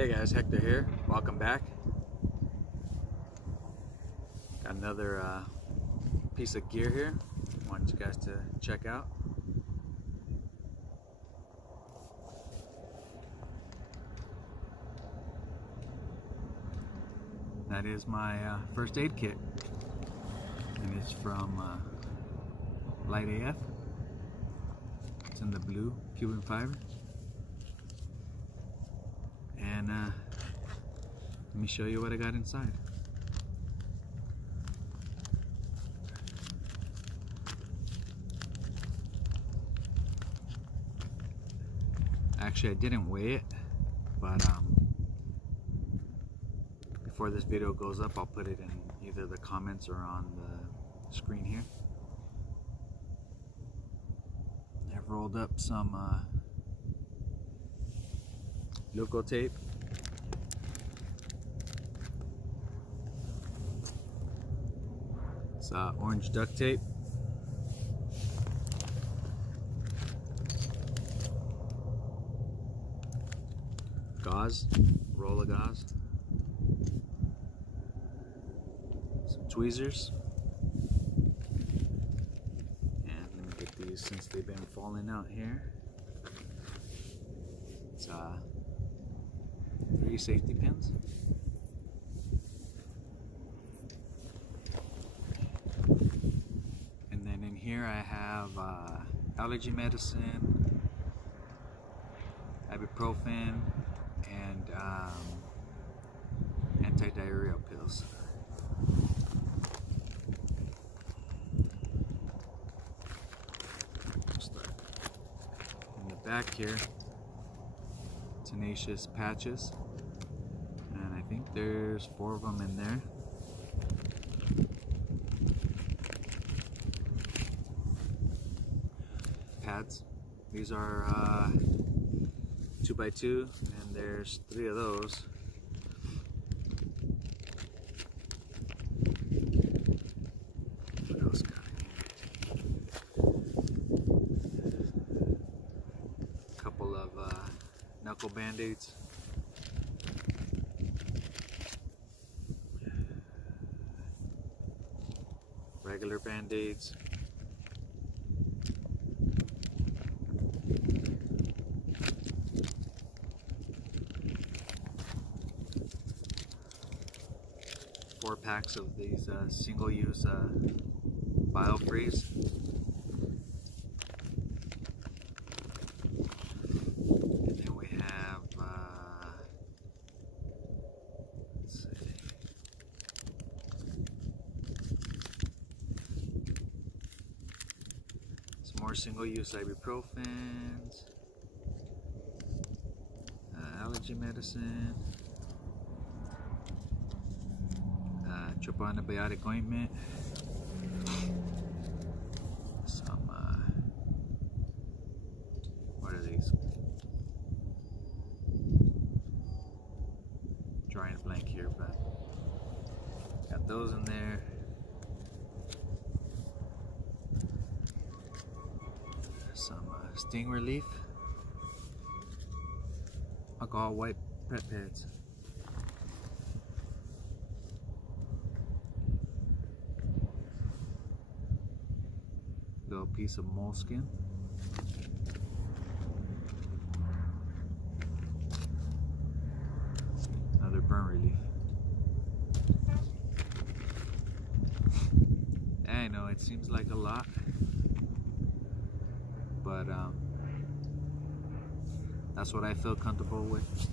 Hey guys, Hector here. Welcome back. Got another piece of gear here. Wanted you guys to check out. That is my first aid kit, and it's from Light AF. It's in the blue Cuban fiber. And let me show you what I got inside. Actually, I didn't weigh it, but before this video goes up, I'll put it in either the comments or on the screen here. I've rolled up some Loco tape. It's orange duct tape. Gauze, roll of gauze. Some tweezers. And let me get these since they've been falling out here. It's 3 safety pins. And then in here I have allergy medicine, ibuprofen, and anti-diarrheal pills. Start. In the back here, Tenacious patches, and I think there's 4 of them in there. Pads. These are 2x2, and there's 3 of those. What else got in here? A couple of knuckle band-aids. Regular band-aids. Four packs of these single-use BioFreeze. And then we have let's see, some more single-use ibuprofens, allergy medicine, triple antibiotic ointment, some what are these? Drawing a blank here, but got those in there. Some sting relief, alcohol wipe pet pads. Little piece of moleskin. Another burn relief. I know it seems like a lot, but that's what I feel comfortable with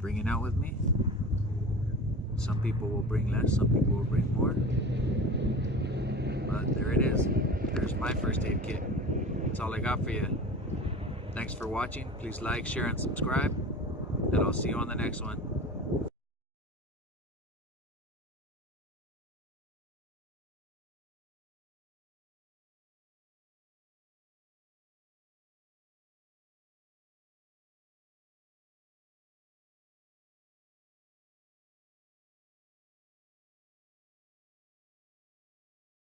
bringing out with me. Some people will bring less, some people will bring more, but there it is. There's my first aid kit. That's all I got for you. Thanks for watching. Please like, share, and subscribe, and I'll see you on the next one.